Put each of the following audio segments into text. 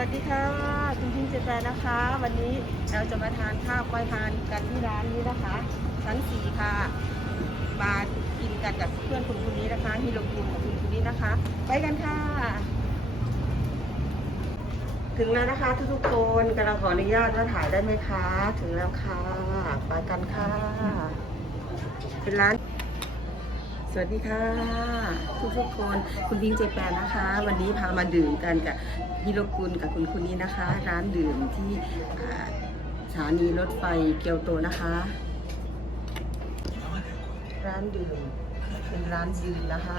วัสดีค่ะคุณพิมพ์เจแปนนะคะ วันนี้เราจะมาทานข้าวกล้อยทานกันที่ร้านนี้นะคะชั้นสี่ค่ะมากินกันกับเพื่อนคุณคนนี้นะคะฮิโรกุนกับคุณคนนี้นะคะ ไปกันค่ะ ถึงแล้วนะคะทุกๆคนกำลังขออนุญาตว่าถ่ายได้ไหมคะ ถึงแล้วค่ะไปกันค่ะเป็นร้าน วัสดีค่ะ ทุกทุกคนคุณพิงเจแปนนะคะ วันนี้พามาดื่มกันกับฮิโรกุนกับคุณคุณนี้นะคะ ร้านดื่มที่สถานีรถไฟเกียวโตนะคะ ร้านดื่มเป็นร้านยืนนะคะ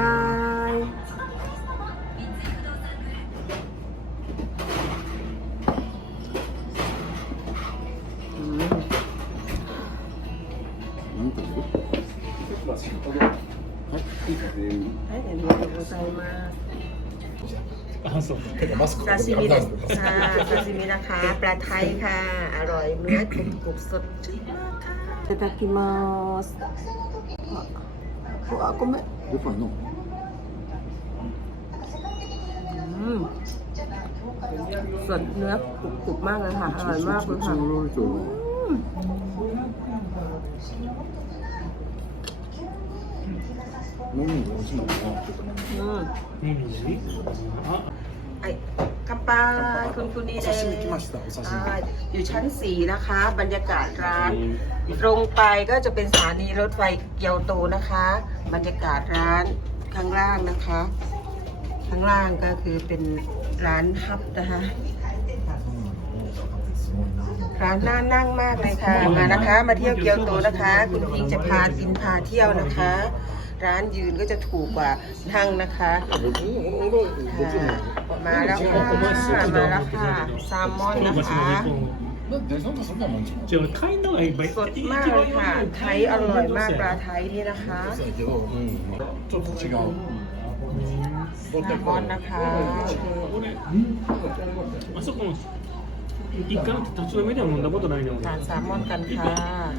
บาย ดูดูใจมาก あ、そう。てかマスク ซาซิมิเดสค่ะซาซิมินะคะ ปลาไทยค่ะ อร่อยเนื้อกรุบกรุบสดชื่นมากค่ะいただきますうわごめんご飯のอืมสดเนื้อกรุบกรุบมากเลยค่ะ อร่อยมากเลยค่ะ 口のロールと อืม 飲むの美味しいのかな อืม 何何あ、 ไอ้กัปปาคุณคุณนี่ お เด 刺身来ましたお刺 อ่า 身 อยู่ชั้นสี่นะคะ บรรยากาศร้าน ตรงไปก็จะเป็นสถานีรถไฟเกียวโตนะคะ บรรยากาศร้านข้างล่างนะคะ ข้างล่างก็คือเป็นร้านฮับนะคะ す ค่ะน่านั่งมากเลยค่ะมานะคะ มาเที่ยวเกียวโตนะคะ คุณพิงจะพากินพาเที่ยวนะคะ ร้านยืนก็จะถูกกว่านั่งนะคะค่ะมาแล้วค่ะมาแล้วค่ะแซลมอนนะคะสดมากเลยค่ะไทยอร่อยมากปลาไทยนี่นะคะแซลมอนนะคะ 一回立ち飲みでは飲んだことないね。 ทานแซลมอนกันค่ะ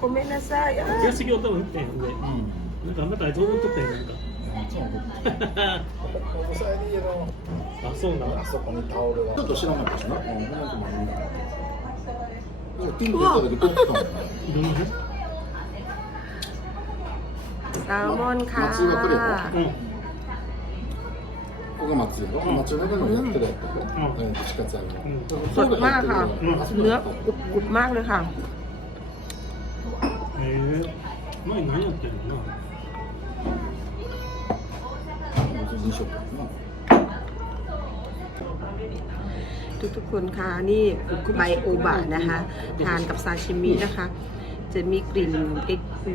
คอมเมนต์นะซ่า 俺。安ぎ音も打ってんで。うんなんかあなた上手とったんやなんか。そう抑えていいやろあ、そうなのあ。そこにタオルがちょっと知らなかったしなうんなんかもあるんだティンク出た時ポッとどんな。 แซลมอนค่ะ うん。 ここが松屋の松屋の中のやってるやったようん串カツ屋の สดมากค่ะ เนื้อกรุบกรุบมากเลยค่ะ へえ。前何やってんのな。二色やな ทุกๆคนค่ะนี่ใบโอบะนะคะ ทานกับซาชิมินะคะ จะมีกลิ่น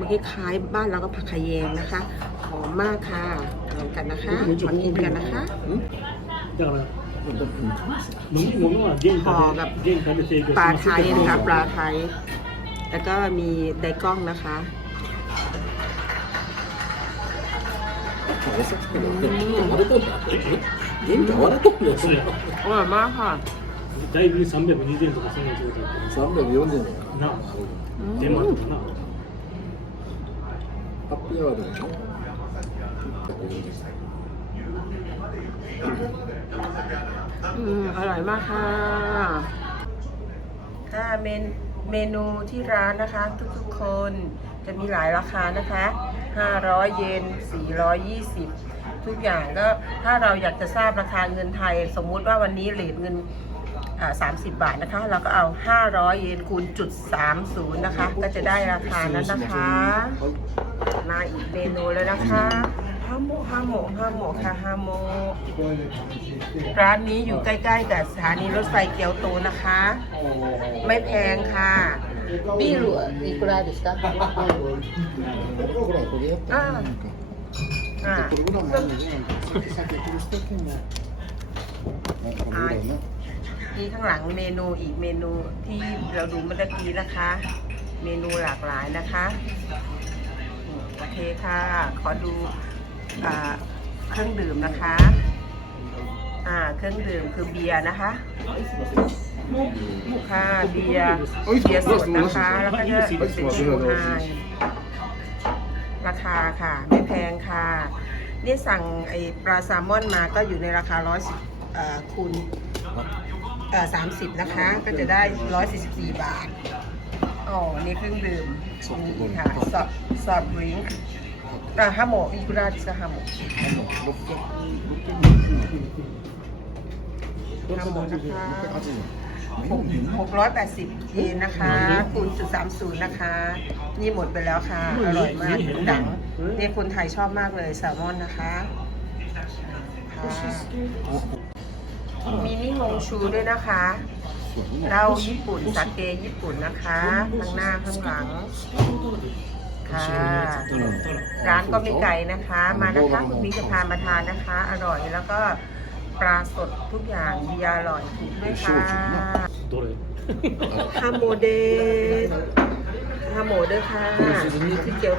คล้ายๆบ้านเราก็ผักขยงนะคะ หอมมากค่ะลองกันนะคะลองกินกันนะคะ ห่อกับ ปลาไทยนะคะปลาไทย แล้วก็มีไดกล้องนะคะอืมากค่ะ. 다이빙 320엔 더 비싼 거 찍었 다. 300원이 네. 나. 대만이구 나. 합병해야 되 나? อืมอร่อยมากค่ะค่าเมนเมนูที่ร้านนะคะ ทุกๆคนจะมีหลายราคานะคะ 500 เยน 420 ทุกอย่างก็ถ้าเราอยากจะทราบราคาเงินไทย สมมุติว่าวันนี้เหรียญเงิน 30 บาทนะคะ เราก็เอา 500 เยนคูณจุด30 นะคะ ก็จะได้ราคานั้นนะคะ มาอีกเมนูเลยนะคะฮาโมฮาโมฮาโมค่ะฮาโม ร้านนี้อยู่ใกล้ๆกับสถานีรถไฟเกียวโตนะคะ ไม่แพงค่ะビールはいくらですかほらこれやったらなんかอ่า ที่ข้างหลังเมนูอีกเมนูที่เราดูเมื่อกี้นะคะ เมนูหลากหลายนะคะโอเคค่ะ ขอดูเครื่องดื่มนะคะ อ่า เครื่องดื่มคือเบียร์นะคะค่ะเบียร์เบียร์สดนะคะ แล้วก็จะเป็นชูไฮราคาค่ะ ไม่แพงค่ะ นี่สั่งไอปลาแซลมอนมาก็อยู่ในราคาร้อยสิบคูณ สามสิบนะคะ ก็จะได้ร้อยสี่สิบสี่บาทอ๋อนี่เครื่องดื่มนี่ค่ะซอฟซอฟดริงก์อ่าฮาโมอิกุระดิสกาฮาโม680 680เยนนะคะคูณจุด30นะคะ นี่หมดไปแล้วค่ะ อร่อยมากดังนี่คนไทยชอบมากเลยแซลมอนนะคะค่ะ มีนิฮงชูด้วยนะคะเหล้าญี่ปุ่นสาเกญี่ปุ่นนะคะข้างหน้าข้างหลังค่ะร้านก็ไม่ไกลนะคะ มานะคะคุณมีจะพามาทานนะคะ อร่อยแล้วก็ปลาสดทุกอย่างเบียร์อร่อยถูกด้วยค่ะฮาโมเดฮาโมเดค่ะมีที่เกียว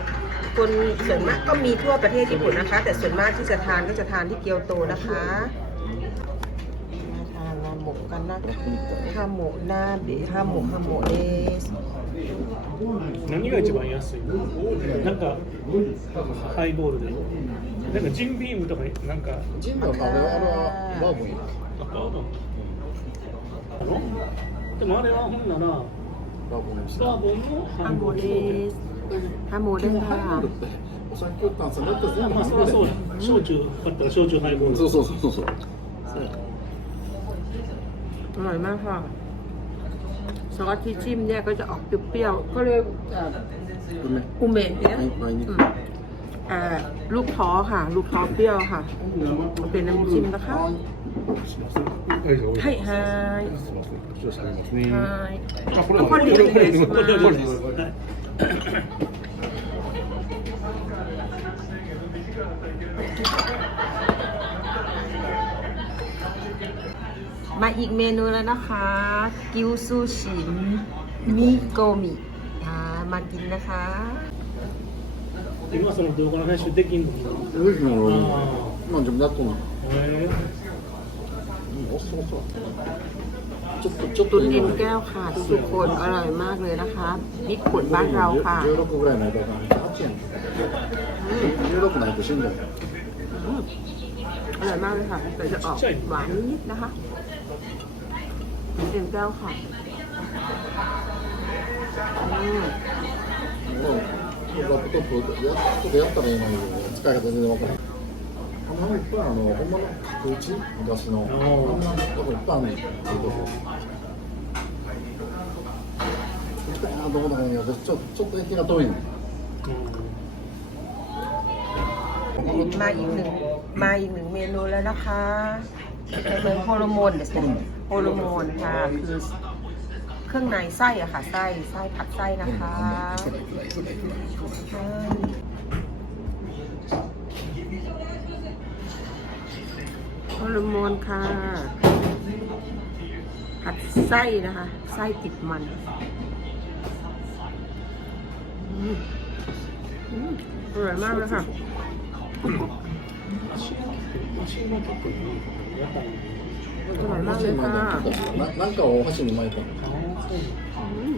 คนส่วนมากก็มีทั่วประเทศญี่ปุ่นนะคะ แต่ส่วนมากที่จะทานก็จะทานที่เกียวโตนะคะ มกันนะคะฮาโมนาเบฮาโมฮาโมเดส 何が一番安いなんかハイボールでなんかジンビームとかなんかジンバはあれはあれはバーボンやあバーボンあのでもあれはほんならバーボンにしたバーボンのハฮา イ โม ボー เด ル สฮาโมเด 基 อ 本 ร์ ハイボー ค่ะ ルってお酒を炭酸だったら全部まあそりゃそうだ焼酎買ったら焼酎ハイボールそうそうそうそうそうや อร่อยมากค่ะซอสที่จิ้มเนี่ยก็จะออกเปรี้ยวๆก็เลยเอ่อ ごめん อุเมะเนี่ย はい前に อืมอ่าลูกท้อค่ะ ลูกท้อเปรี้ยวค่ะมันเป็นน้ำจิ้มนะคะ します ให้ไฮ すいません少々ありますね ไฮ あこれこれこれこれこれ มาอีกเมนูแล้วนะคะ กิวซูชิมิโกมิอ่ามากินนะคะ 今その動画の編集できんの上木のあまあ自分だと思うあへおそうそうちょっとちょっ ตุ と นดินแก้วค่ะทุกคนอร่อยมากเลยนะคะมิกผลบ้านเราค่ะ 16ぐらいの間が8円16ないと死んじゃう อืม อร่อยมากเลยค่ะแต่จะออกหวานนิดๆนะคะตุนดินแก้วค่ะอืม もうラップトップやっとでやったらいいのに使い方全然わからないあんまりいっぱいあのほんまの角打ち昔のあんなとこいっぱいあるねんそういうとこ行きたいなと思ったのに私ちょちょっと駅が遠いねん มาอีกหนึ่งมาอีกหนึ่งเมนูแล้วนะคะเป็นโฮโลโมนเดสนะโฮโลโมนค่ะคือเครื่องในไส้อะค่ะไส้ไส้ผัดไส้นะคะโฮโลโมนค่ะ ผัดไส้นะคะ ไส้ติดมันอร่อยมากเลยค่ะ อร่อยมาก 箸 เลย に巻いค่ะ たのななんかをお箸に巻いたのああそう อืม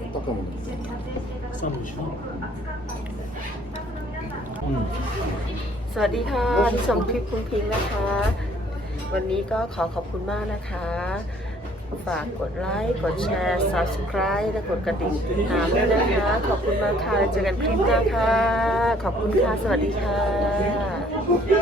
なんか高もの寒いしなうん สวัสดีค่ะที่ชมคลิปคุณพิงค์นะคะ วันนี้ก็ขอขอบคุณมากนะคะ ฝากกดไลค์กดแชร์ subscribe และกดกระดิ่งติดตามด้วยนะคะ ขอบคุณมากค่ะเจอกันคลิปหน้าค่ะ ขอบคุณค่ะ สวัสดีค่ะ